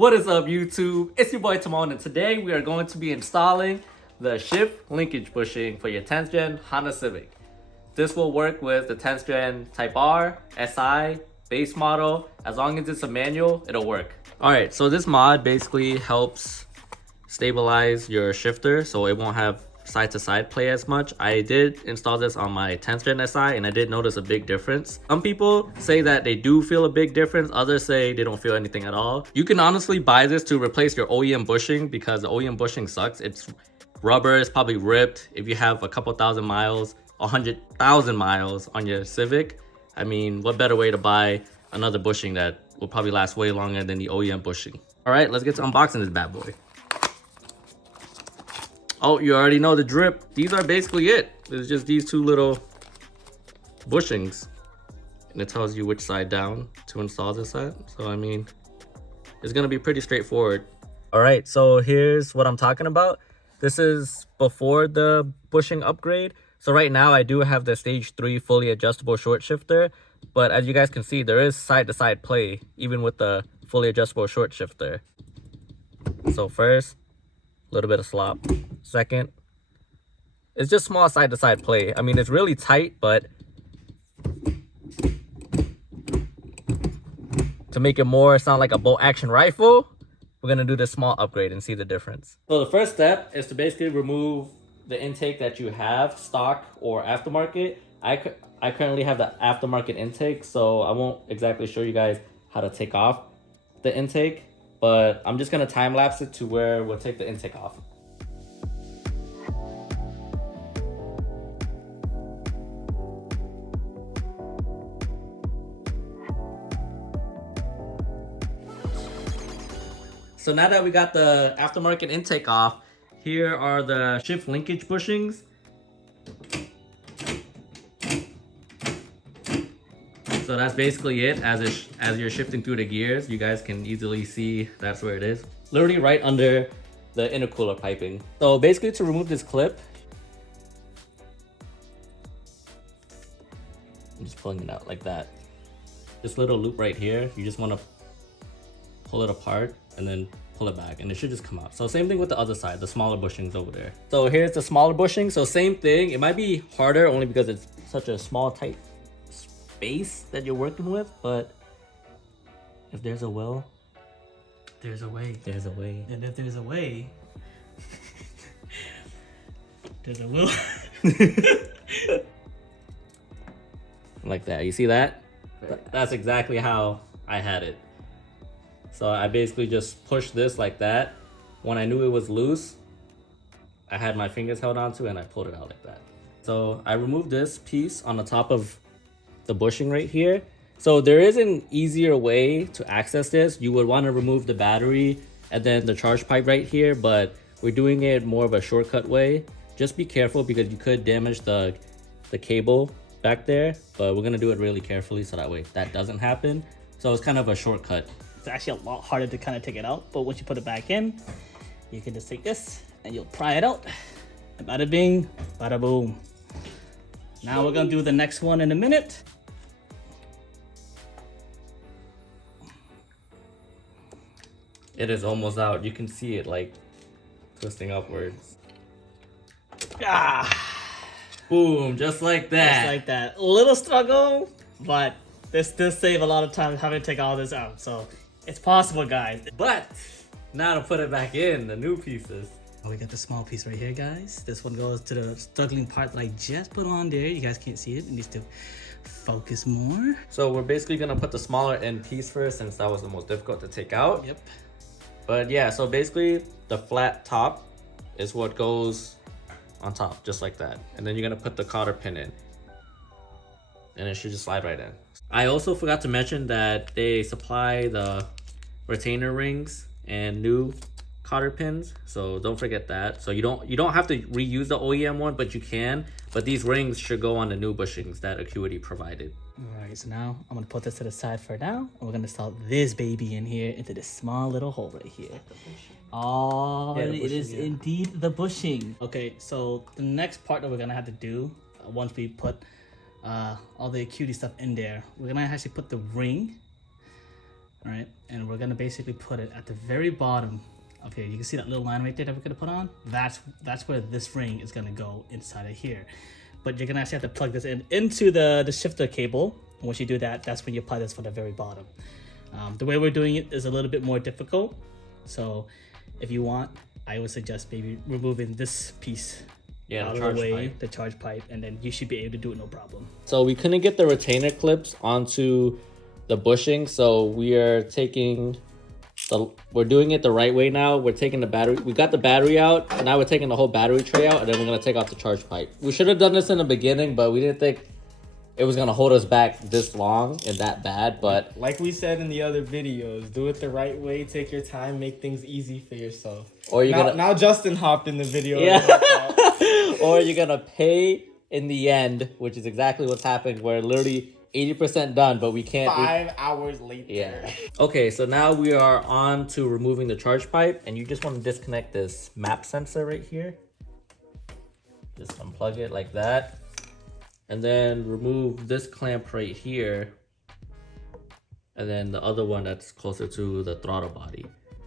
What is up, YouTube? It's your boy Timon, and today we are going to be installing the shift linkage bushing for your 10th gen Honda Civic. This will work with the 10th gen Type R, SI, base model. As long as it's a manual, it'll work. Alright, so this mod basically helps stabilize your shifter so it won't have side-to-side play as much. I did install this on my 10th gen SI and I did notice a big difference. Some people say that they do feel a big difference, others say they don't feel anything at all. You can honestly buy this to replace your OEM bushing because the OEM bushing sucks. It's rubber, it's probably ripped. If you have a couple thousand miles, 100,000 miles on your Civic, I mean, what better way to buy another bushing that will probably last way longer than the OEM bushing. All right, let's get to unboxing this bad boy. Oh, you already know the drip. These are basically it. It's just these two little bushings. And it tells you which side down to install this at. So, I mean, it's going to be pretty straightforward. All right, so here's what I'm talking about. This is before the bushing upgrade. So right now, I do have the stage 3 fully adjustable short shifter. But as you guys can see, there is side-to-side play, even with the fully adjustable short shifter. So first, a little bit of slop. Second, it's just small side-to-side play. I mean, it's really tight, but to make it more sound like a bolt action rifle, we're gonna do this small upgrade and see the difference. So the first step is to basically remove the intake that you have, stock or aftermarket. I currently have the aftermarket intake, so I won't exactly show you guys how to take off the intake, but I'm just gonna time lapse it to where we'll take the intake off. So now that we got the aftermarket intake off, here are the shift linkage bushings. So that's basically it. As you're shifting through the gears, you guys can easily see that's where it is. Literally right under the intercooler piping. So basically to remove this clip, I'm just pulling it out like that. This little loop right here, you just want to pull it apart and then pull it back and it should just come out. So same thing with the other side, the smaller bushings over there. So here's the smaller bushing. So same thing. It might be harder only because it's such a small, tight space that you're working with, but if there's a will, there's a way. There's a way. And if there's a way, there's a will. Like that. You see that? That's exactly how I had it. So I basically just pushed this like that. When I knew it was loose, I had my fingers held onto it and I pulled it out like that. So I removed this piece on the top of the bushing right here. So there is an easier way to access this. You would want to remove the battery and then the charge pipe right here, but we're doing it more of a shortcut way. Just be careful because you could damage the cable back there, but we're gonna do it really carefully so that way that doesn't happen. So it's kind of a shortcut. It's actually a lot harder to kind of take it out, but once you put it back in, you can just take this and you'll pry it out. And bada bing, bada boom. Now we're gonna do the next one in a minute. It is almost out. You can see it like twisting upwards. Ah, Boom, just like that. just like that. A little struggle, but this does save a lot of time having to take all this out. So it's possible, guys. But now to put it back in, the new pieces. Oh, we got the small piece right here, guys. This one goes to the struggling part that I just put on there. You guys can't see it. It needs to focus more. So we're basically gonna put the smaller end piece first since that was the most difficult to take out. Yep. But yeah, so basically the flat top is what goes on top, just like that. And then you're gonna put the cotter pin in. And it should just slide right in. I also forgot to mention that they supply the retainer rings and new cotter pins, so don't forget that. So you don't have to reuse the OEM one, but you can. But these rings should go on the new bushings that Acuity provided. All right, so now I'm gonna put this to the side for now, and we're gonna install this baby in here into this small little hole right here. Oh, Yeah, it is indeed the bushing. Okay, so the next part that we're gonna have to do once we put all the Acuity stuff in there, we're gonna actually put the ring All right, and we're gonna basically put it at the very bottom of here. You can see that little line right there that we're gonna put on. That's where this ring is gonna go inside of here. But you're gonna actually have to plug this into the shifter cable. And once you do that, that's when you apply this for the very bottom. The way we're doing it is a little bit more difficult. So if you want, I would suggest maybe removing this piece out of the way, the charge pipe, and then you should be able to do it no problem. So we couldn't get the retainer clips onto the bushing, so we're doing it the right way now. We're taking the battery, we got the battery out, and now we're taking the whole battery tray out, and then we're gonna take out the charge pipe. We should have done this in the beginning, but we didn't think it was gonna hold us back this long and that bad. But like we said in the other videos, do it the right way, take your time, make things easy for yourself. Or you're now Justin hopped in the video. Yeah. Or you're gonna pay in the end, which is exactly what's happened. We're literally 80% done, but we can't. 5 hours later. Yeah. Okay, so now we are on to removing the charge pipe, and you just want to disconnect this map sensor right here. Just unplug it like that, and then remove this clamp right here, and then the other one that's closer to the throttle body.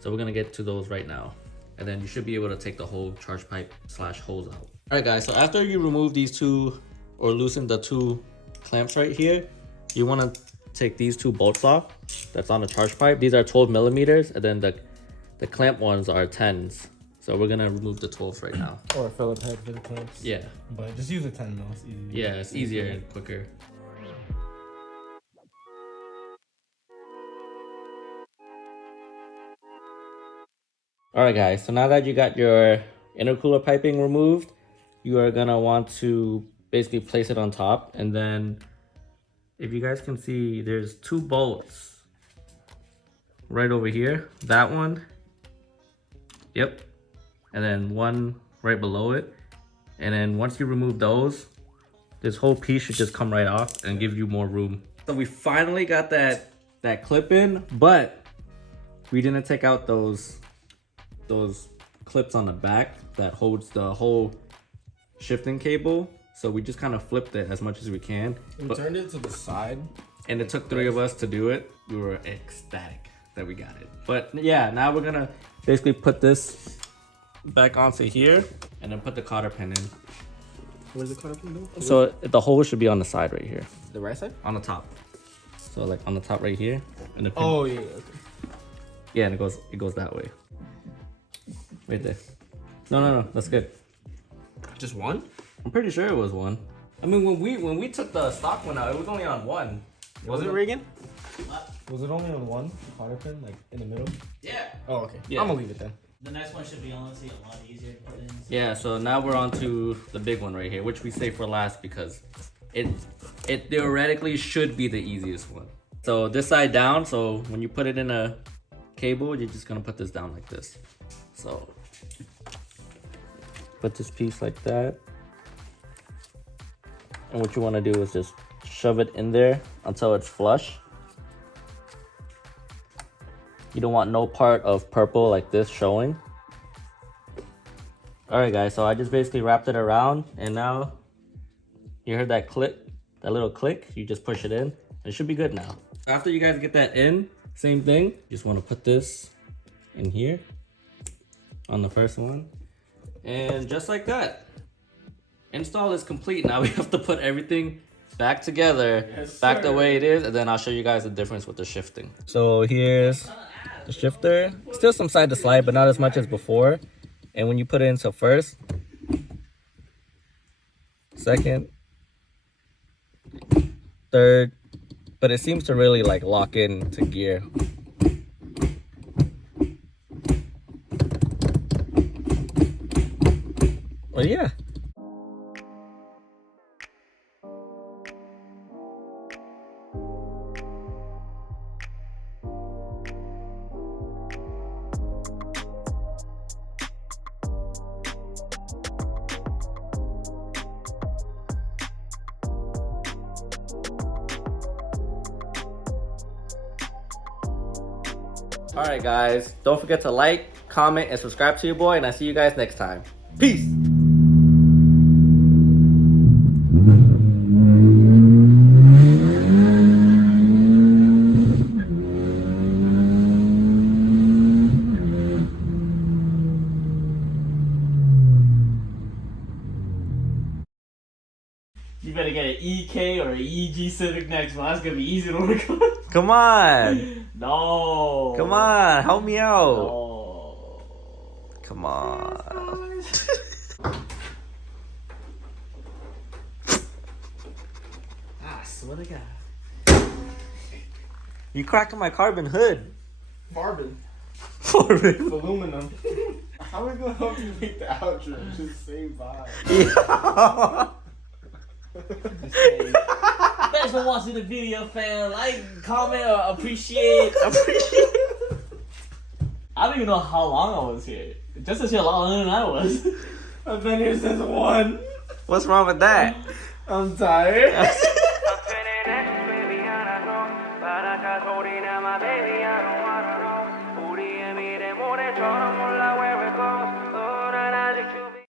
So we're gonna get to those right now, and then you should be able to take the whole charge pipe / hose out. All right, guys. So after you remove these two, or loosen the two clamps right here, you want to take these two bolts off that's on the charge pipe. These are 12 millimeters, and then the clamp ones are 10s. So we're gonna remove the 12s right now. Or a Phillips head for the clamps. Yeah. But just use a 10 mil. It's easy. Yeah, it's easier and quicker. All right, guys. So now that you got your intercooler piping removed, you are gonna want to basically place it on top, and then if you guys can see, there's two bolts right over here. That one, yep, and then one right below it. And then once you remove those, this whole piece should just come right off and give you more room. So we finally got that clip in, but we didn't take out those clips on the back that holds the whole shifting cable. So we just kind of flipped it as much as we can. We turned it to the side. And it took 3 of us to do it. We were ecstatic that we got it. But yeah, now we're gonna basically put this back onto here and then put the cotter pin in. Where's the cotter pin though? So the hole should be on the side right here. The right side? On the top. So like on the top right here. And the pin. Oh yeah, okay. Yeah, and it goes that way. Right there. No, that's good. Just one? I'm pretty sure it was one. I mean, when we took the stock one out, it was only on one. Was it Reagan? What? Was it only on one cotter pin, like in the middle? Yeah. Oh, okay. Yeah. I'm gonna leave it then. The next one should be honestly a lot easier to put in. Yeah, so now we're on to the big one right here, which we save for last because it theoretically should be the easiest one. So this side down, so when you put it in a cable, you're just gonna put this down like this. So put this piece like that. And what you wanna do is just shove it in there until it's flush. You don't want no part of purple like this showing. All right, guys, so I just basically wrapped it around, and now you heard that click, that little click. You just push it in, and it should be good now. After you guys get that in, same thing. You just want to put this in here on the first one, and just like that, install is complete. Now we have to put everything back together, back the way it is, and then I'll show you guys the difference with the shifting. So here's the shifter. Still some side to slide, but not as much as before. And when you put it into first, second, third, but it seems to really like lock in to gear. Well, yeah. All right, guys, don't forget to like, comment, and subscribe to your boy, and I'll see you guys next time. Peace. get an EK or an EG Civic next, man. That's gonna be easy to work on. Come on. No. Come on. Help me out. No. Come on. I swear to God. You cracking my carbon hood. Marvin. Corbin. Aluminum. How are we gonna help you make the outro? Just say bye. Yeah. Thanks for watching the video, fam. Like, comment, or appreciate. I don't even know how long I was here. Just as longer than I was. I've been here since 1. What's wrong with that? I'm tired. Para acá, sobrina, my baby, I don't wanna know. Uri, mire, more,